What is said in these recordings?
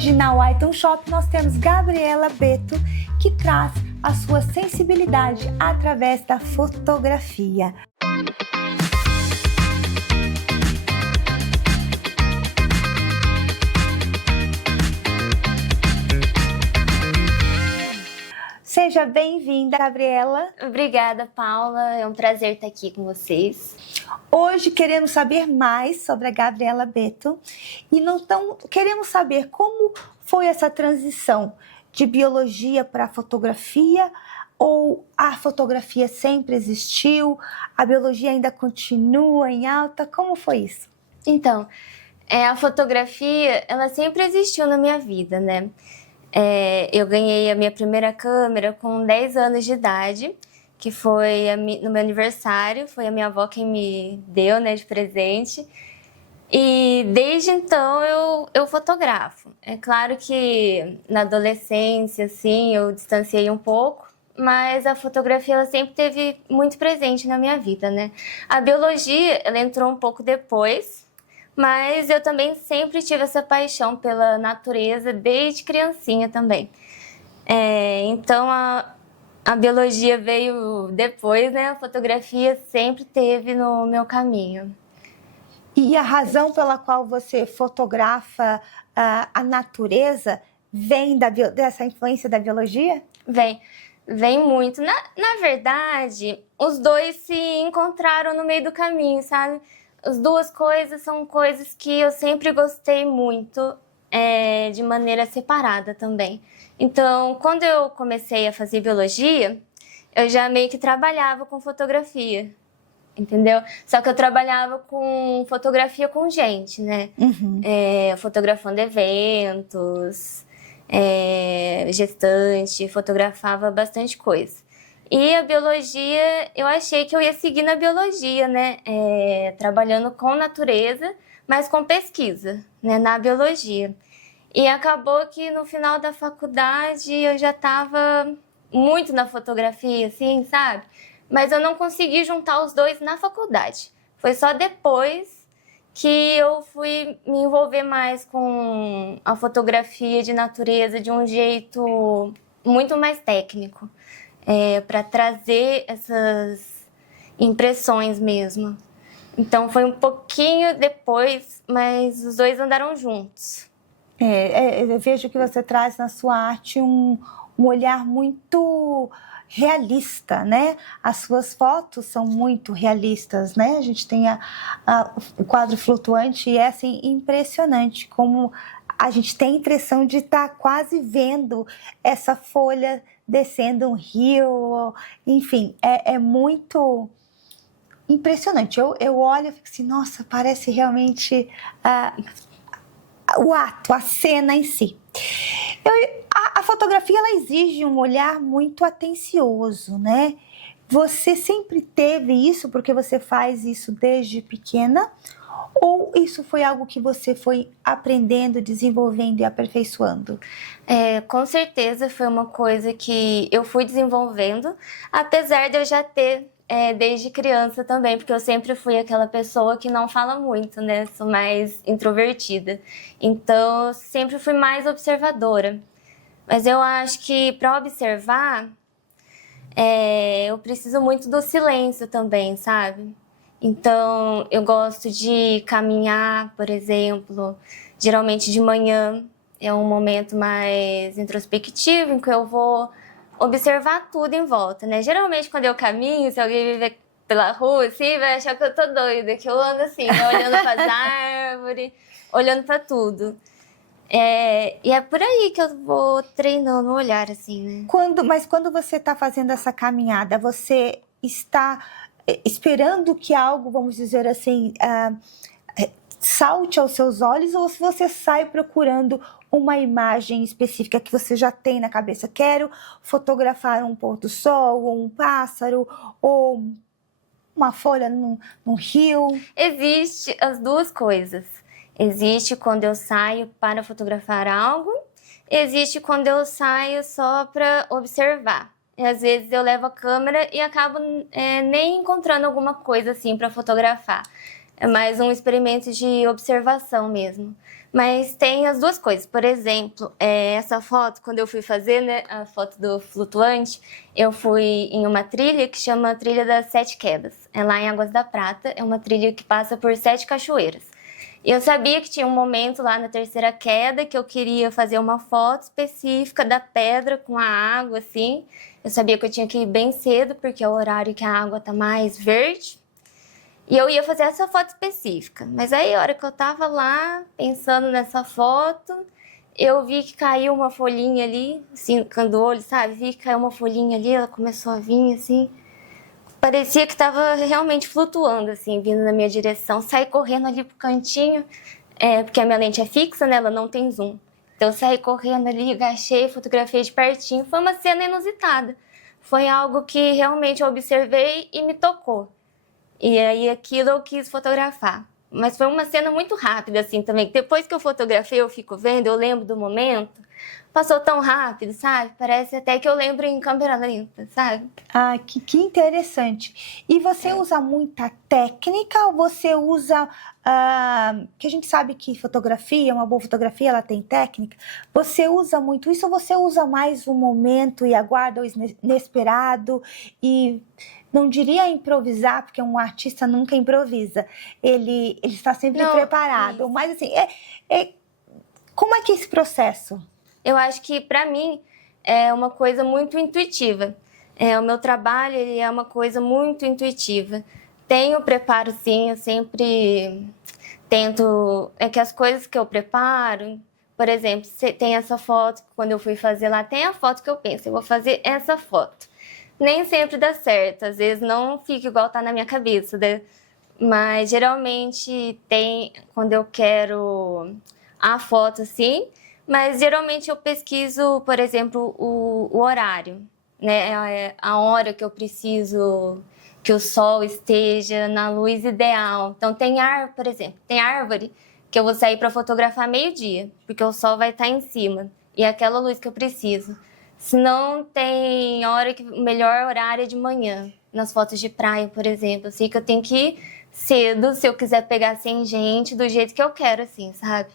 Hoje na White Shop nós temos Gabriela Beto, que traz a sua sensibilidade através da fotografia. Seja bem-vinda, Gabriela. Obrigada, Paula. É um prazer estar aqui com vocês. Hoje queremos saber mais sobre a Gabriela Beto e então queremos saber como foi essa transição de biologia para fotografia, ou a fotografia sempre existiu, a biologia ainda continua em alta, como foi isso? Então, a fotografia, ela sempre existiu na minha vida, né? Eu ganhei a minha primeira câmera com 10 anos de idade, que foi no meu aniversário, foi a minha avó quem me deu, né, de presente. E desde então eu fotografo. É claro que na adolescência, assim, eu distanciei um pouco, mas a fotografia ela sempre teve muito presente na minha vida, né? A biologia, ela entrou um pouco depois, mas eu também sempre tive essa paixão pela natureza desde criancinha também. Então a biologia veio depois, né? A fotografia sempre teve no meu caminho. E a razão pela qual você fotografa a natureza vem dessa influência da biologia? Vem muito. Na verdade, os dois se encontraram no meio do caminho, sabe? As duas coisas são coisas que eu sempre gostei muito, de maneira separada também. Então, quando eu comecei a fazer biologia, eu já meio que trabalhava com fotografia, entendeu? Só que eu trabalhava com fotografia com gente, né? Uhum. Fotografando eventos, gestante, fotografava bastante coisa. E a biologia, eu achei que eu ia seguir na biologia, né? Trabalhando com natureza, mas com pesquisa, né? Na biologia. E acabou que no final da faculdade eu já estava muito na fotografia, assim, sabe? Mas eu não consegui juntar os dois na faculdade. Foi só depois que eu fui me envolver mais com a fotografia de natureza de um jeito muito mais técnico. Para trazer essas impressões mesmo. Então foi um pouquinho depois, mas os dois andaram juntos. Eu vejo que você traz na sua arte um olhar muito realista, né? As suas fotos são muito realistas, né? A gente tem o quadro flutuante e é assim impressionante como a gente tem a impressão de estar quase vendo essa folha descendo um rio, enfim, é muito impressionante. Eu olho e fico assim, nossa, parece realmente o ato, a cena em si. A fotografia, ela exige um olhar muito atencioso, né? Você sempre teve isso porque você faz isso desde pequena? Ou isso foi algo que você foi aprendendo, desenvolvendo e aperfeiçoando? Com certeza foi uma coisa que eu fui desenvolvendo, apesar de eu já ter desde criança também, porque eu sempre fui aquela pessoa que não fala muito, né? Sou mais introvertida. Então, eu sempre fui mais observadora. Mas eu acho que para observar, eu preciso muito do silêncio também, sabe? Então, eu gosto de caminhar, por exemplo, geralmente de manhã. É um momento mais introspectivo, em que eu vou observar tudo em volta, né? Geralmente, quando eu caminho, se alguém me ver pela rua, assim, vai achar que eu tô doida, que eu ando assim, né? Olhando para as árvores, olhando para tudo. E é por aí que eu vou treinando o olhar, assim, né? Mas quando você está fazendo essa caminhada, você está esperando que algo, vamos dizer assim, salte aos seus olhos, ou se você sai procurando uma imagem específica que você já tem na cabeça? Quero fotografar um pôr do sol, ou um pássaro, ou uma folha num rio. Existe as duas coisas. Existe quando eu saio para fotografar algo, existe quando eu saio só para observar. E às vezes eu levo a câmera e acabo nem encontrando alguma coisa assim para fotografar. É mais um experimento de observação mesmo. Mas tem as duas coisas. Por exemplo, essa foto, quando eu fui fazer, né, a foto do flutuante, eu fui em uma trilha que chama Trilha das Sete Quedas. É lá em Águas da Prata, é uma trilha que passa por 7 cachoeiras. E eu sabia que tinha um momento lá na terceira queda que eu queria fazer uma foto específica da pedra com a água, assim. Eu sabia que eu tinha que ir bem cedo, porque é o horário que a água tá mais verde. E eu ia fazer essa foto específica. Mas aí, a hora que eu tava lá, pensando nessa foto, eu vi que caiu uma folhinha ali, assim, cando o olho, sabe? Vi que caiu uma folhinha ali, ela começou a vir, assim. Parecia que tava realmente flutuando, assim, vindo na minha direção. Saí correndo ali pro cantinho, porque a minha lente é fixa, né? Ela não tem zoom. Então, eu saí correndo ali, agachei, fotografei de pertinho. Foi uma cena inusitada. Foi algo que realmente eu observei e me tocou. E aí aquilo eu quis fotografar. Mas foi uma cena muito rápida, assim, também. Depois que eu fotografei, eu fico vendo, eu lembro do momento. Passou tão rápido, sabe? Parece até que eu lembro em câmera lenta, sabe? Ah, que interessante. E você usa muita técnica ou você usa... que a gente sabe que fotografia, uma boa fotografia, ela tem técnica. Você usa muito isso ou você usa mais o momento e aguarda o inesperado e... Não diria improvisar, porque um artista nunca improvisa. Ele está sempre preparado. Mas assim, como é que é esse processo? Eu acho que, para mim, é uma coisa muito intuitiva. O meu trabalho ele é uma coisa muito intuitiva. Tenho preparo, sim, eu sempre tento... É que as coisas que eu preparo... Por exemplo, tem essa foto, quando eu fui fazer lá, tem a foto que eu penso, eu vou fazer essa foto. Nem sempre dá certo, às vezes não fica igual tá na minha cabeça, né? Mas geralmente tem quando eu quero a foto, assim, mas geralmente eu pesquiso, por exemplo, o horário, né? A hora que eu preciso que o sol esteja na luz ideal. Então por exemplo, tem árvore que eu vou sair para fotografar meio-dia, porque o sol vai estar em cima e é aquela luz que eu preciso. Se não, tem hora que o melhor horário é de manhã, nas fotos de praia, por exemplo. Assim, que eu tenho que ir cedo, se eu quiser pegar sem gente, do jeito que eu quero, assim, sabe?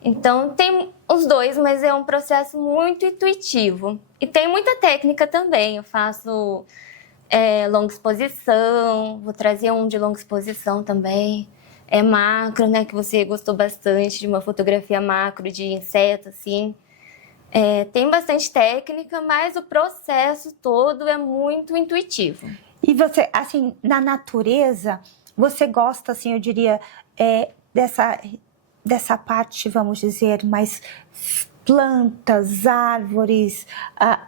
Então, tem os dois, mas é um processo muito intuitivo. E tem muita técnica também. Eu faço longa exposição, vou trazer um de longa exposição também. É macro, né, que você gostou bastante, de uma fotografia macro de inseto, assim. Tem bastante técnica, mas o processo todo é muito intuitivo. E você, assim, na natureza, você gosta, assim, eu diria, dessa parte, vamos dizer, mais plantas, árvores,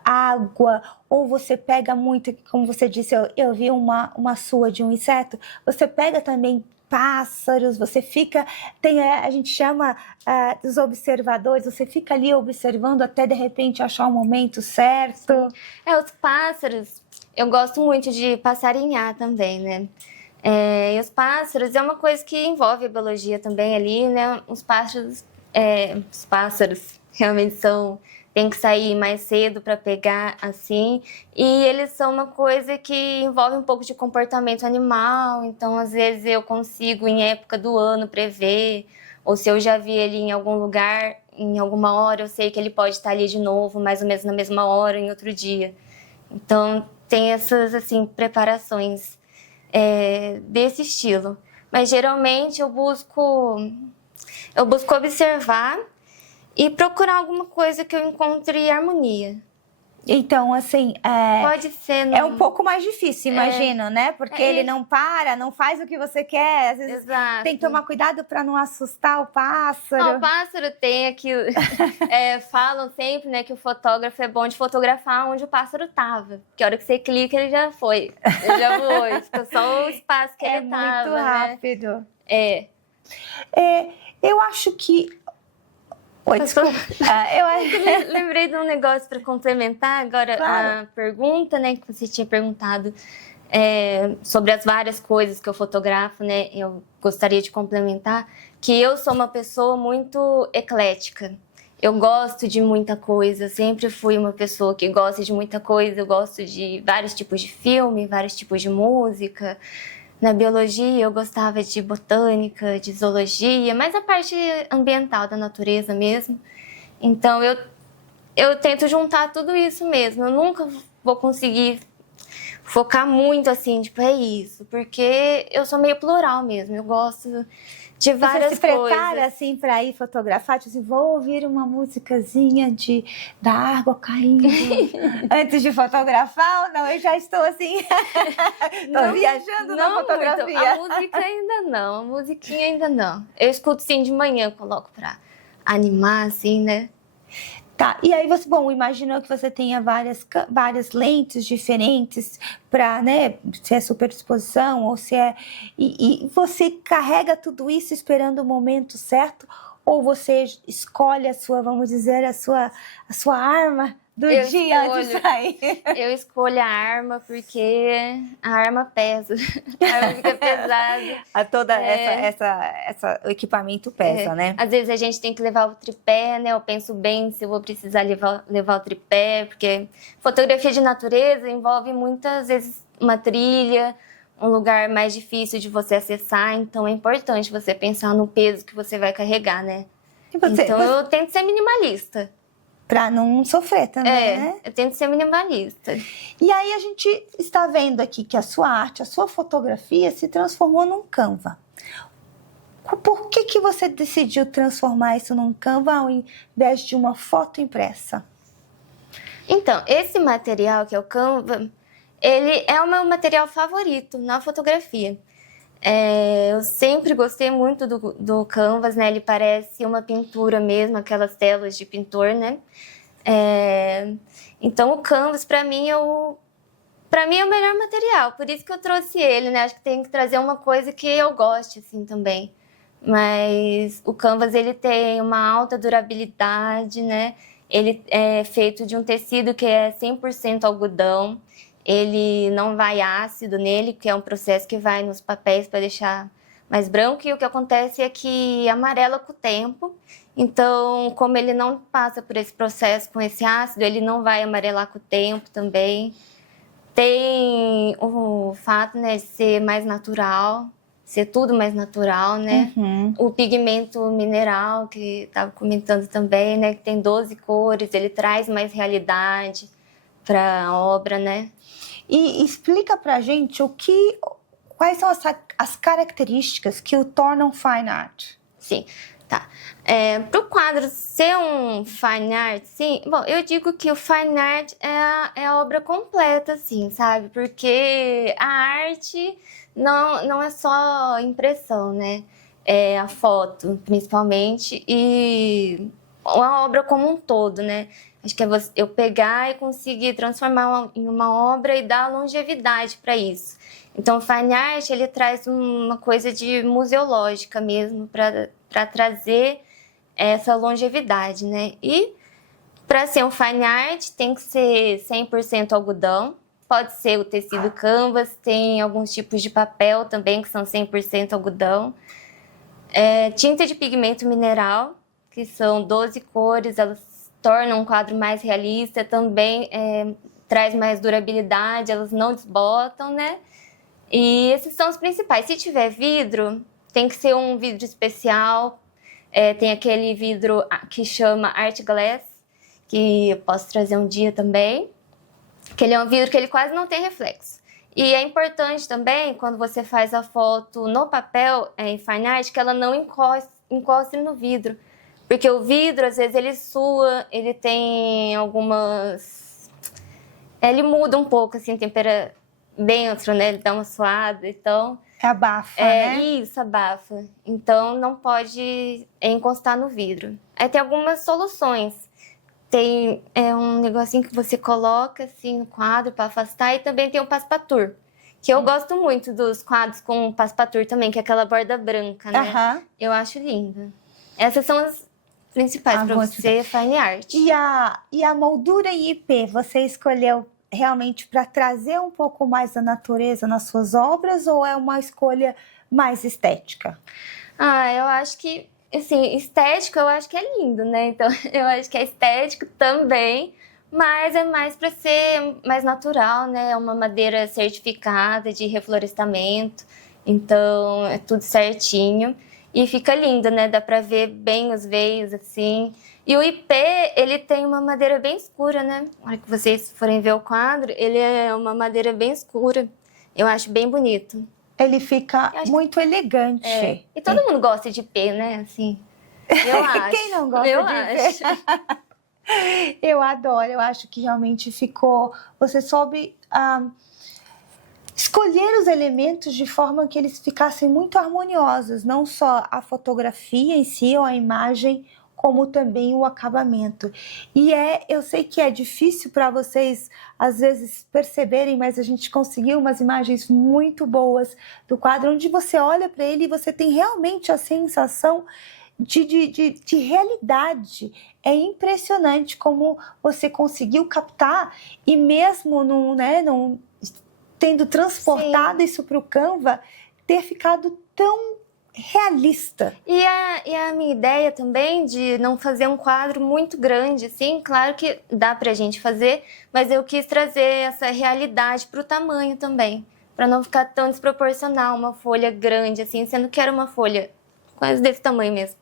água, ou você pega muito, como você disse, eu vi uma sua de um inseto, você pega também pássaros, você fica, a gente chama dos observadores, você fica ali observando até de repente achar o momento certo. Os pássaros, eu gosto muito de passarinhar também, né? E os pássaros é uma coisa que envolve a biologia também ali, né? Os pássaros realmente tem que sair mais cedo para pegar, assim. E eles são uma coisa que envolve um pouco de comportamento animal. Então, às vezes, eu consigo, em época do ano, prever. Ou se eu já vi ele em algum lugar, em alguma hora, eu sei que ele pode estar ali de novo, mais ou menos na mesma hora, em outro dia. Então, tem essas, assim, preparações desse estilo. Mas, geralmente, eu busco observar e procurar alguma coisa que eu encontre harmonia. Então, assim, pode ser... É um pouco mais difícil, imagino, né? Porque ele não para, não faz o que você quer. Às vezes tem que tomar cuidado para não assustar o pássaro. O pássaro tem aquilo... falam sempre, né, que o fotógrafo é bom de fotografar onde o pássaro estava. Porque a hora que você clica, ele já foi. Ele já voou. Fica só o espaço que ele estava. É muito rápido. Né? Eu acho que... Oi, desculpa. Eu lembrei de um negócio para complementar agora, claro. A pergunta, né, que você tinha perguntado sobre as várias coisas que eu fotografo, né? Eu gostaria de complementar que eu sou uma pessoa muito eclética. Eu gosto de muita coisa, sempre fui uma pessoa que gosta de muita coisa. Eu gosto de vários tipos de filme, vários tipos de música. Na biologia eu gostava de botânica, de zoologia, mas a parte ambiental da natureza mesmo. Então eu tento juntar tudo isso mesmo. Eu nunca vou conseguir focar muito assim, tipo, é isso, porque eu sou meio plural mesmo. Eu gosto de várias Você se prepara coisas. assim para ir fotografar? Tipo assim, vou ouvir uma musicazinha da água caindo antes de fotografar ou não? Eu já estou assim, estou viajando na fotografia. Muito. A música ainda não, a musiquinha ainda não. Eu escuto sim de manhã, coloco pra animar assim, né? Tá, e aí você, bom, imaginou que você tenha várias lentes diferentes para, né, se é superexposição ou se é... E você carrega tudo isso esperando o momento certo ou você escolhe a sua, vamos dizer, a sua arma do dia antes de sair? Eu escolho a arma porque a arma pesa, a arma fica pesada. O equipamento pesa, né? Às vezes a gente tem que levar o tripé, né? Eu penso bem se eu vou precisar levar o tripé, porque fotografia de natureza envolve muitas vezes uma trilha, um lugar mais difícil de você acessar, então é importante você pensar no peso que você vai carregar, né? Eu tento ser minimalista. Para não sofrer também, né? Eu tento ser minimalista. E aí a gente está vendo aqui que a sua arte, a sua fotografia se transformou num Canva. Por que você decidiu transformar isso num Canva ao invés de uma foto impressa? Então, esse material que é o Canva, ele é o meu material favorito na fotografia. Eu sempre gostei muito do Canvas, né? Ele parece uma pintura mesmo, aquelas telas de pintor, né? Então o Canvas, para mim, é o melhor material. Por isso que eu trouxe ele, né? Acho que tem que trazer uma coisa que eu goste, assim, também. Mas o Canvas, ele tem uma alta durabilidade, né? Ele é feito de um tecido que é 100% algodão. Ele não vai ácido nele, que é um processo que vai nos papéis para deixar mais branco. E o que acontece é que amarela com o tempo. Então, como ele não passa por esse processo com esse ácido, ele não vai amarelar com o tempo também. Tem o fato, né, de ser mais natural, ser tudo mais natural, né? Uhum. O pigmento mineral, que estava comentando também, né, que tem 12 cores, ele traz mais realidade para a obra, né? E explica pra gente quais são as características que o tornam fine art. Sim, tá. Para o quadro ser um fine art, sim, bom, eu digo que o fine art é a obra completa, assim, sabe? Porque a arte não é só impressão, né? É a foto, principalmente, e a obra como um todo, né? Acho que é eu pegar e conseguir transformar em uma obra e dar longevidade para isso. Então, o fine art, ele traz uma coisa de museológica mesmo, para trazer essa longevidade, né? E para ser um fine art, tem que ser 100% algodão. Pode ser o tecido canvas, tem alguns tipos de papel também que são 100% algodão. Tinta de pigmento mineral, que são 12 cores, elas tornam um quadro mais realista, também traz mais durabilidade, elas não desbotam, né? E esses são os principais. Se tiver vidro, tem que ser um vidro especial. Tem aquele vidro que chama Art Glass, que eu posso trazer um dia também. Que ele é um vidro que ele quase não tem reflexo. E é importante também, quando você faz a foto no papel, em fine art, que ela não encoste no vidro. Porque o vidro, às vezes, ele sua, ele tem algumas... Ele muda um pouco, assim, tempera dentro, né? Ele dá uma suada, então... Abafa, né? Isso, abafa. Então, não pode encostar no vidro. Aí tem algumas soluções. Tem um negocinho que você coloca, assim, no quadro para afastar. E também tem o passepartout, que eu gosto muito dos quadros com passepartout também, que é aquela borda branca, né? Uhum. Eu acho lindo. Essas são as principais para você, fine art. E a moldura em IP, você escolheu realmente para trazer um pouco mais da natureza nas suas obras ou é uma escolha mais estética? Eu acho que, assim, estético eu acho que é lindo, né? Então, eu acho que é estético também, mas é mais para ser mais natural, né? É uma madeira certificada de reflorestamento. Então, é tudo certinho. E fica lindo, né? Dá pra ver bem os veios, assim. E o IP, ele tem uma madeira bem escura, né? Na hora que vocês forem ver o quadro, ele é uma madeira bem escura. Eu acho bem bonito. Ele fica muito elegante. E todo mundo gosta de IP, né? Assim, eu acho. Quem não gosta eu de acho. IP? Eu adoro, eu acho que realmente ficou... Você soube escolher os elementos de forma que eles ficassem muito harmoniosos. Não só a fotografia em si, ou a imagem, como também o acabamento. E eu sei que é difícil para vocês, às vezes, perceberem, mas a gente conseguiu umas imagens muito boas do quadro, onde você olha para ele e você tem realmente a sensação de realidade. É impressionante como você conseguiu captar, e mesmo não tendo transportado isso para o Canva, ter ficado tão realista. E a minha ideia também de não fazer um quadro muito grande, assim, claro que dá pra gente fazer, mas eu quis trazer essa realidade pro tamanho também, para não ficar tão desproporcional uma folha grande, assim, sendo que era uma folha quase desse tamanho mesmo.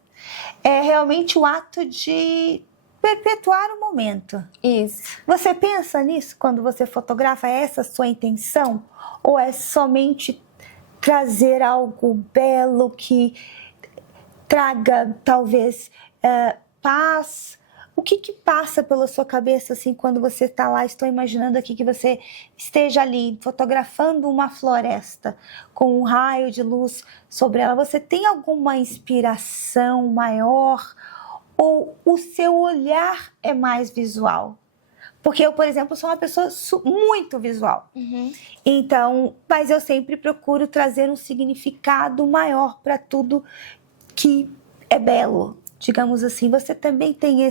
É realmente o ato de perpetuar o momento. Isso. Você pensa nisso quando você fotografa? É essa a sua intenção? Ou é somente trazer algo belo que traga, talvez, paz? O que passa pela sua cabeça, assim, quando você está lá? Estou imaginando aqui que você esteja ali fotografando uma floresta com um raio de luz sobre ela. Você tem alguma inspiração maior? Ou o seu olhar é mais visual? Porque eu, por exemplo, sou uma pessoa muito visual. Então, mas eu sempre procuro trazer um significado maior para tudo que é belo, digamos assim. Você também tem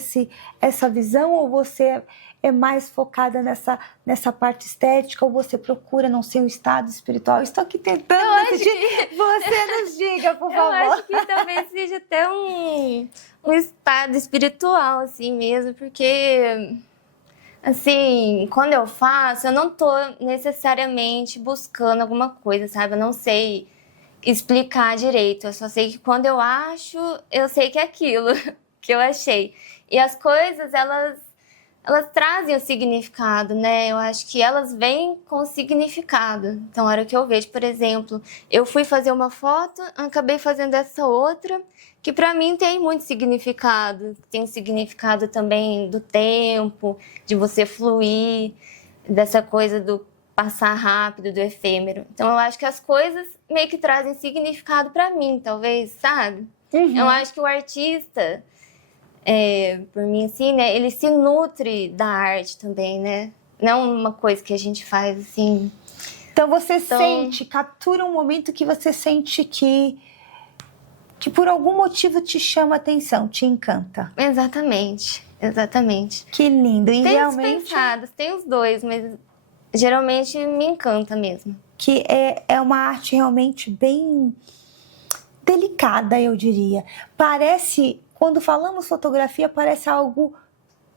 essa visão, ou você é mais focada nessa parte estética, ou você procura não ser um estado espiritual? Estou aqui tentando decidir. Você nos diga, por favor. Eu acho que talvez seja até um estado espiritual, assim mesmo, porque... Assim, quando eu faço, eu não tô necessariamente buscando alguma coisa, sabe? Eu não sei explicar direito. Eu só sei que quando eu acho, eu sei que é aquilo que eu achei. E as coisas, elas trazem o significado, né? Eu acho que elas vêm com significado. Então, a hora que eu vejo, por exemplo, eu fui fazer uma foto, acabei fazendo essa outra, que para mim tem muito significado. Tem um significado também do tempo, de você fluir, dessa coisa do passar rápido, do efêmero. Então, eu acho que as coisas meio que trazem significado para mim, talvez, sabe? Eu acho que o artista... por mim, assim, né? Ele se nutre da arte também, né? Não uma coisa que a gente faz, assim... Então, você captura um momento que você sente que por algum motivo te chama a atenção, te encanta. Exatamente. Que lindo. E tem realmente... os pensados, tem os dois, mas geralmente me encanta mesmo. Que é uma arte realmente bem delicada, eu diria. Parece... Quando falamos fotografia, parece algo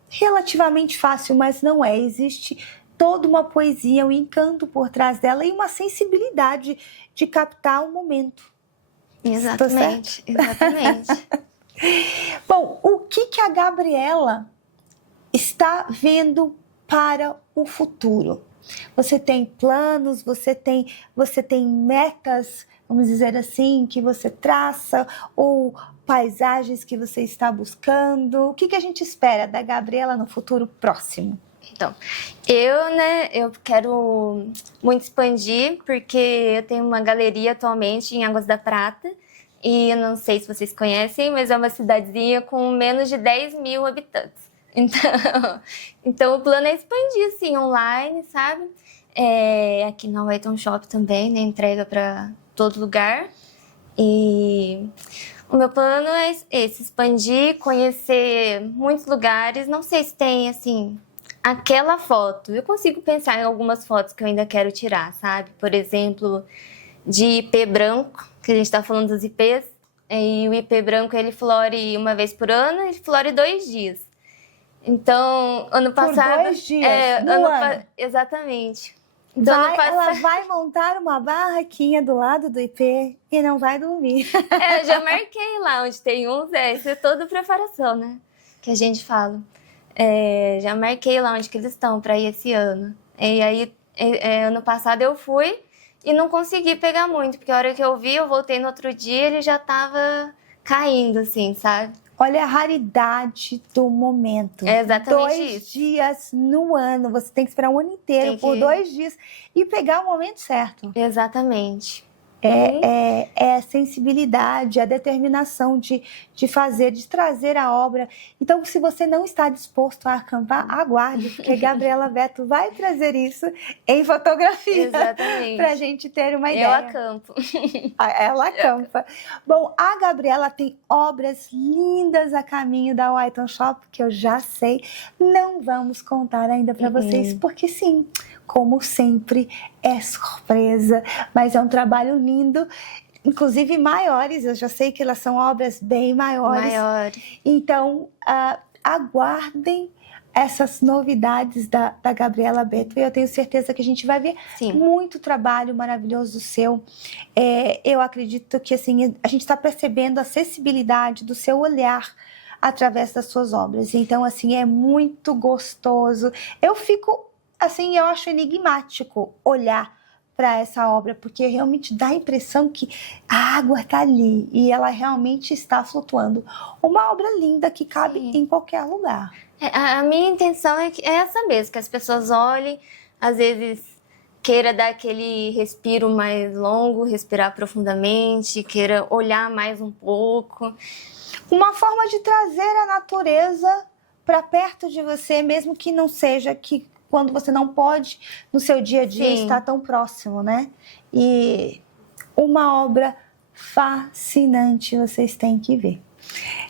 relativamente fácil, mas não é. Existe toda uma poesia, um encanto por trás dela e uma sensibilidade de captar o momento. Exatamente. Bom, o que a Gabriela está vendo para o futuro? Você tem planos, você tem metas, vamos dizer assim, que você traça, ou paisagens que você está buscando? O que a gente espera da Gabriela no futuro próximo? Então, eu quero muito expandir, porque eu tenho uma galeria atualmente em Águas da Prata, e eu não sei se vocês conhecem, mas é uma cidadezinha com menos de 10.000 habitantes. Então o plano é expandir, assim, online, sabe? Aqui na Wellington Shop também, né? Entrega para todo lugar. E o meu plano é esse, expandir, conhecer muitos lugares. Não sei se tem, assim, aquela foto. Eu consigo pensar em algumas fotos que eu ainda quero tirar, sabe? Por exemplo, de IP branco, que a gente tá falando dos IPs. E o IP branco, ele flore uma vez por ano, ele flore 2 dias. Então, ano passado... Por 2 dias, no ano. Exatamente. Ela vai montar uma barraquinha do lado do IP e não vai dormir. Eu já marquei lá onde tem uns, isso é toda preparação, né? Que a gente fala. Já marquei lá onde que eles estão para ir esse ano. E aí, ano passado eu fui e não consegui pegar muito, porque a hora que eu vi, eu voltei no outro dia, ele já tava caindo, assim, sabe? Olha a raridade do momento. É exatamente 2 isso. dias no ano. Você tem que esperar um ano inteiro por 2 dias e pegar o momento certo. Exatamente. É a sensibilidade, a determinação de fazer, de trazer a obra. Então, se você não está disposto a acampar, aguarde, porque Gabriela Beto vai trazer isso em fotografia. Exatamente. Para a gente ter uma ideia. Eu acampo. Ela acampa. Bom, a Gabriela tem obras lindas a caminho da White Shop, que eu já sei. Não vamos contar ainda para vocês, porque sim, como sempre, é surpresa, mas é um trabalho lindo, inclusive maiores, eu já sei que elas são obras bem maiores. Então, aguardem essas novidades da Gabriela Beto, e eu tenho certeza que a gente vai ver muito trabalho maravilhoso seu. Eu acredito que assim, a gente está percebendo a acessibilidade do seu olhar através das suas obras, então assim, é muito gostoso. Eu acho enigmático olhar para essa obra, porque realmente dá a impressão que a água está ali e ela realmente está flutuando. Uma obra linda que cabe em qualquer lugar. A minha intenção é essa mesmo, que as pessoas olhem, às vezes queira dar aquele respiro mais longo, respirar profundamente, queira olhar mais um pouco. Uma forma de trazer a natureza para perto de você, mesmo que não seja que quando você não pode, no seu dia a dia, estar tão próximo, né? E uma obra fascinante, vocês têm que ver.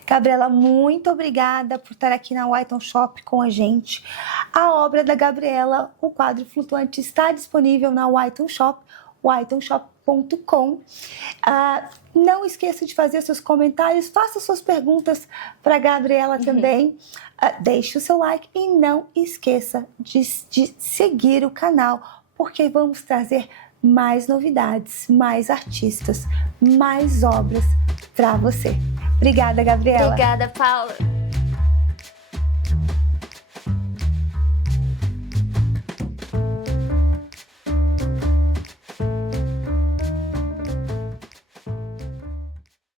Gabriela, muito obrigada por estar aqui na White Shop com a gente. A obra da Gabriela, o quadro flutuante, está disponível na White Shop, whiteshop.com. Não esqueça de fazer seus comentários, faça suas perguntas para a Gabriela também. Deixe o seu like e não esqueça de seguir o canal, porque vamos trazer mais novidades, mais artistas, mais obras para você. Obrigada, Gabriela. Obrigada, Paula.